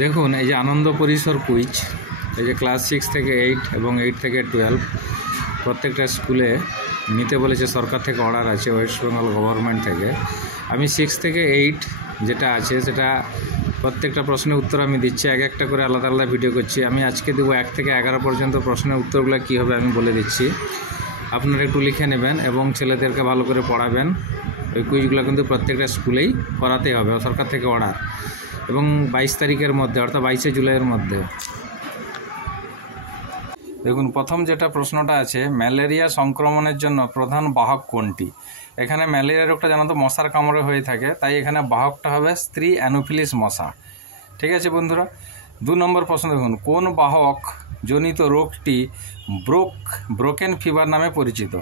দেখুন এই যে আনন্দ পরিসর কুইজ, এই যে ক্লাস 6 থেকে 8 এবং 8 থেকে 12 প্রত্যেকটা স্কুলে নিতে বলেছে, সরকার থেকে অর্ডার আছে ওয়েস্ট বেঙ্গল গভর্নমেন্ট থেকে। আমি 6 থেকে 8 যেটা আছে সেটা প্রত্যেকটা প্রশ্নের উত্তর আমি দিচ্ছি, এক একটা করে আলাদা আলাদা ভিডিও করছি। আমি আজকে দেবো 1 থেকে 11 পর্যন্ত প্রশ্নের উত্তরগুলো কী হবে আমি বলে দিচ্ছি, আপনারা একটু লিখে নেবেন এবং ছেলেদেরকে ভালো করে পড়াবেন। ওই কুইজগুলো কিন্তু প্রত্যেকটা স্কুলেই করাতে হবে, সরকার থেকে অর্ডার, এবং 22 তারিখের মধ্যে অর্থাৎ 22শে জুলাইয়ের মধ্যে। দেখুন প্রথম যেটা প্রশ্নটা আছে, ম্যালেরিয়া সংক্রমণের জন্য প্রধান বাহক কোনটি? এখানে ম্যালেরিয়া রোগটা জানাতো মশার কামড়ে হয়ে থাকে, তাই এখানে বাহকটা হবে স্ত্রী অ্যানোফিলিস মশা। ঠিক আছে বন্ধুরা। 2 নম্বর প্রশ্ন দেখুন, কোন বাহক জনিত রোগটি ব্রোকেন ফিভার নামে পরিচিত?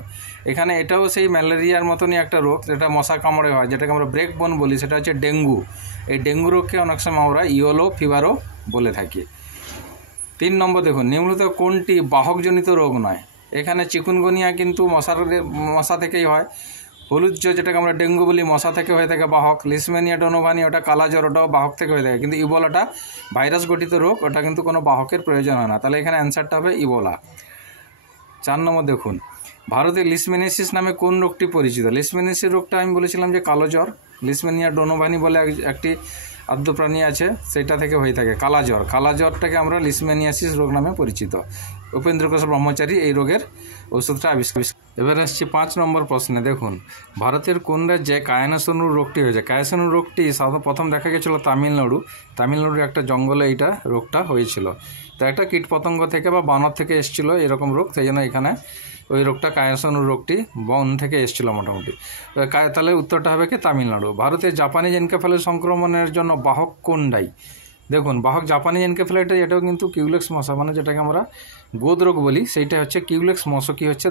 এখানে এটাও সেই ম্যালেরিয়ার মতনই একটা রোগ, যেটা মশা কামড়ে হয়, যেটাকে আমরা ব্রেক বোন বলি, সেটা হচ্ছে ডেঙ্গু। এই ডেঙ্গু রোগকে অনেক সময় আমরা ইয়েলো ফিভারও বলে থাকি। 3 নম্বর দেখুন, নিম্নলিখিত কোনটি বাহকজনিত রোগ নয়? এখানে চিকুনগুনিয়া কিন্তু মশা থেকেই হয়। হলুদ জ্বর যেটাকে আমরা ডেঙ্গু বলি, মশা থেকে হয়ে থাকে বাহক। লিসমেনিয়া ডোনোভানি ওটা কালাজ্বর, ওটাও বাহক থেকে হয়ে থাকে। কিন্তু ইবোলাটা ভাইরাস গঠিত রোগ, ওটা কিন্তু কোনো বাহকের প্রয়োজন হয় না। তাহলে এখানে অ্যান্সারটা হবে ইবোলা। 4 নম্বর দেখুন, ভারতে লিসমেনিয়াসিস নামে কোন রোগটি পরিচিত? লিসমেনিয়াসিস রোগটা আমি বলেছিলাম যে কালো জ্বর। লিসমেনিয়া ডোনোভানি বলে একটি আদ্য প্রাণী আছে, সেটা থেকে হয়ে থাকে কালাজ্বর। কালাজ্বরটাকে আমরা লিসমেনিয়াসিস রোগ নামে পরিচিত। উপেন্দ্র ঘোষ ব্রহ্মচারী এই রোগের ঔষধটা আবিষ্কার। এবার আসছি 5 নম্বর প্রশ্নে। দেখুন, ভারতের কোন রাজ্যে কায়ানাসনু রোগটি হয়েছে? কায়ানাসনু রোগটি প্রথম দেখা গেছিলো তামিলনাড়ুর একটা জঙ্গলে এইটা রোগটা হয়েছিল। তো একটা কীটপতঙ্গ থেকে বা বানর থেকে এসেছিলো এরকম রোগ, সেই জন্য এখানে ওই রোগটা কায়ানাসনু রোগটি বন থেকে এসেছিলো মোটামুটি। তাহলে উত্তরটা হবে কি তামিলনাড়ু। ভারতে জাপানিজ এনকেফেলাইটিস সংক্রমণের জন্য বাহক কোনটাই? দেখুন বাহক জাপানিজ এনকেফেলাইটিস, এটাও কিন্তু কিউলেক্স মশা, মানে যেটাকে আমরা গোদ রোগ বলি, সেইটা হচ্ছে কিউলেক্স মশকি হচ্ছে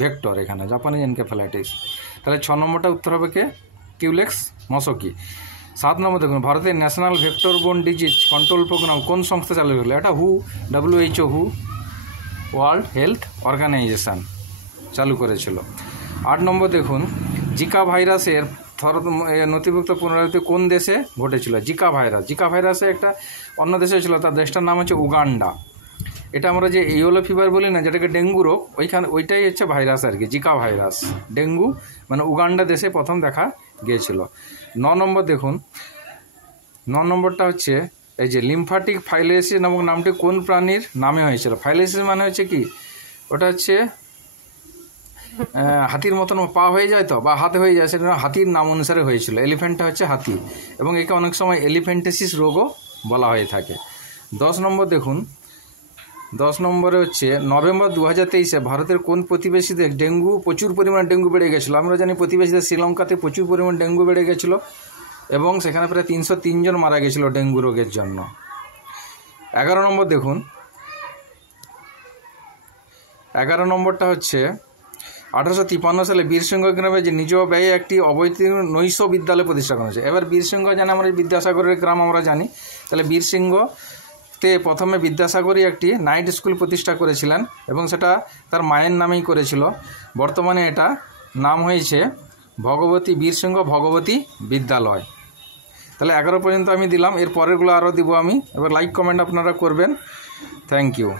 ভেক্টর এখানে জাপানিজ এনকেফেলাইটিস। তাহলে 6 নম্বরটা উত্তর হবে কে? কিউলেক্স মশকি। 7 নম্বর দেখুন, ভারতের national vector borne disease control programme কোন সংস্থা চালু হলো? এটা WHO ওয়ার্ল্ড হেলথ অর্গানাইজেশন চালু করেছিল। 8 নম্বর দেখুন, জিকা ভাইরাসের নথিভুক্ত পুনরাবৃত্তি কোন দেশে ঘটেছিল? জিকা ভাইরাসে একটা অন্য দেশে ছিল, তার দেশটার নাম হচ্ছে উগান্ডা। এটা আমরা যে ইয়েলো ফিভার বলি না, যেটাকে ডেঙ্গু রোগ, ওইটাই হচ্ছে ভাইরাস আর কি, জিকা ভাইরাস। ডেঙ্গু মানে উগান্ডা দেশে প্রথম দেখা গিয়েছিল। 9 নম্বর দেখুন, 9 নম্বরটা হচ্ছে এই যে লিম্ফাটিক ফাইলোসিস নামক নামটি কোন প্রাণীর নামে হয়েছিল? ফাইলোসিস মানে হচ্ছে কি, ওটা হচ্ছে হাতির মতন পা হয়ে যায় তো, বা হাতে হয়ে যায়, সেটা হাতির নাম অনুসারে হয়েছিল। এলিফ্যান্টটা হচ্ছে হাতি, এবং একে অনেক সময় এলিফ্যান্টেসিস রোগও বলা হয়ে থাকে। 10 নম্বর দেখুন, 10 নম্বরে হচ্ছে নভেম্বর 2023-এ ভারতের কোন প্রতিবেশী দেশ প্রচুর পরিমাণ ডেঙ্গু বেড়ে গেছিলো? আমরা জানি প্রতিবেশী দেশ শ্রীলঙ্কাতে প্রচুর পরিমাণ ডেঙ্গু বেড়ে গেছিলো, এবং সেখানে প্রায় 303 জন মারা গেছিলো ডেঙ্গু রোগের জন্য। 11 নম্বর দেখুন, 11 নম্বরটা হচ্ছে 1853 সালে বীরসিংহ গ্রামে যে নিজ ব্যয়ে একটি অবৈতনিক নৈশ বিদ্যালয় প্রতিষ্ঠা করা হয়েছে। এবার বীরসিংহ জানি আমরা বিদ্যাসাগরের গ্রাম আমরা জানি, তাহলে বীরসিংহতে প্রথমে বিদ্যাসাগরই একটি নাইট স্কুল প্রতিষ্ঠা করেছিলেন, এবং সেটা তার মায়ের নামেই করেছিল। বর্তমানে এটা নাম হয়েছে বীরসিংহ ভগবতী বিদ্যালয়। তাহলে 11 পর্যন্ত আমি দিলাম, এর পরেরগুলো আরও দিব আমি। এবার লাইক কমেন্ট আপনারা করবেন। Thank you.